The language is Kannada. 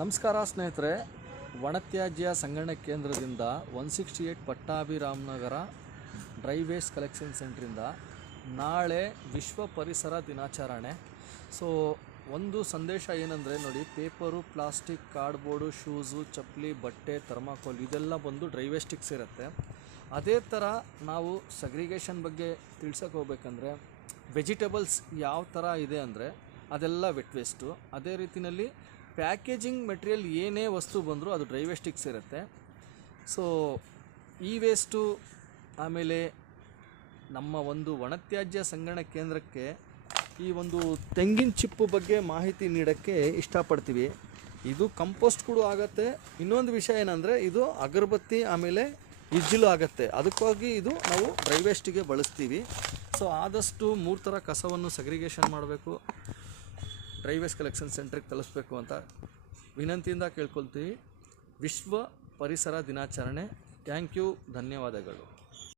ನಮಸ್ಕಾರ ಸ್ನೇಹಿತರೆ, ಒಣತ್ಯಾಜ್ಯ ಸಂಗ್ರಹಣೆ ಕೇಂದ್ರದಿಂದ 168 ಪಟ್ಟಾಭಿರಾಮನಗರ ಡ್ರೈ ವೇಸ್ಟ್ ಕಲೆಕ್ಷನ್ ಸೆಂಟ್ರಿಂದ ನಾಳೆ ವಿಶ್ವ ಪರಿಸರ ದಿನಾಚರಣೆ. ಸೊ ಒಂದು ಸಂದೇಶ ಏನಂದರೆ ನೋಡಿ, ಪೇಪರು, ಪ್ಲಾಸ್ಟಿಕ್, ಕಾರ್ಡ್ಬೋರ್ಡು, ಶೂಸು, ಚಪ್ಪಲಿ, ಬಟ್ಟೆ, ಥರ್ಮಾಕೋಲ್ ಇದೆಲ್ಲ ಬಂದು ಡ್ರೈ ವೇಸ್ಟಿಗೆ ಸೇರುತ್ತೆ. ಅದೇ ಥರ ನಾವು ಸಗ್ರಿಗೇಷನ್ ಬಗ್ಗೆ ತಿಳ್ಸೋಕೆ ಹೋಗ್ಬೇಕಂದ್ರೆ ವೆಜಿಟೇಬಲ್ಸ್ ಯಾವ ಥರ ಇದೆ ಅಂದರೆ ಅದೆಲ್ಲ ವೆಟ್ ವೇಸ್ಟು. ಅದೇ ರೀತಿಯಲ್ಲಿ ಪ್ಯಾಕೇಜಿಂಗ್ ಮೆಟೀರಿಯಲ್ ಏನೇ ವಸ್ತು ಬಂದರೂ ಅದು ಡ್ರೈ ವೇಸ್ಟಿಗೆ ಸೇರುತ್ತೆ. ಸೊ ಈ ವೇಸ್ಟು ಆಮೇಲೆ ನಮ್ಮ ಒಂದು ಒಣತ್ಯಾಜ್ಯ ಸಂಗ್ರಹಣೆ ಕೇಂದ್ರಕ್ಕೆ ಈ ಒಂದು ತೆಂಗಿನ ಚಿಪ್ಪು ಬಗ್ಗೆ ಮಾಹಿತಿ ನೀಡೋಕ್ಕೆ ಇಷ್ಟಪಡ್ತೀವಿ. ಇದು ಕಂಪೋಸ್ಟ್ ಕೂಡ ಆಗುತ್ತೆ. ಇನ್ನೊಂದು ವಿಷಯ ಏನಂದರೆ ಇದು ಅಗರಬತ್ತಿ ಆಮೇಲೆ ಇಜ್ಜಿಲು ಆಗುತ್ತೆ. ಅದಕ್ಕಾಗಿ ಇದು ನಾವು ಡ್ರೈ ವೇಸ್ಟಿಗೆ ಬಳಸ್ತೀವಿ. ಸೊ ಆದಷ್ಟು 3 ಥರ ಕಸವನ್ನು ಸಗ್ರಿಗೇಷನ್ ಮಾಡಬೇಕು, ಡ್ರೈ ವೇಸ್ಟ್ ಕಲೆಕ್ಷನ್ ಸೆಂಟ್ರಿಗೆ ತಲುಪಿಸ್ಬೇಕು ಅಂತ ವಿನಂತಿಯಿಂದ ಕೇಳ್ಕೊಳ್ತೀವಿ. ವಿಶ್ವ ಪರಿಸರ ದಿನಾಚರಣೆ. ಥ್ಯಾಂಕ್ ಯು, ಧನ್ಯವಾದಗಳು.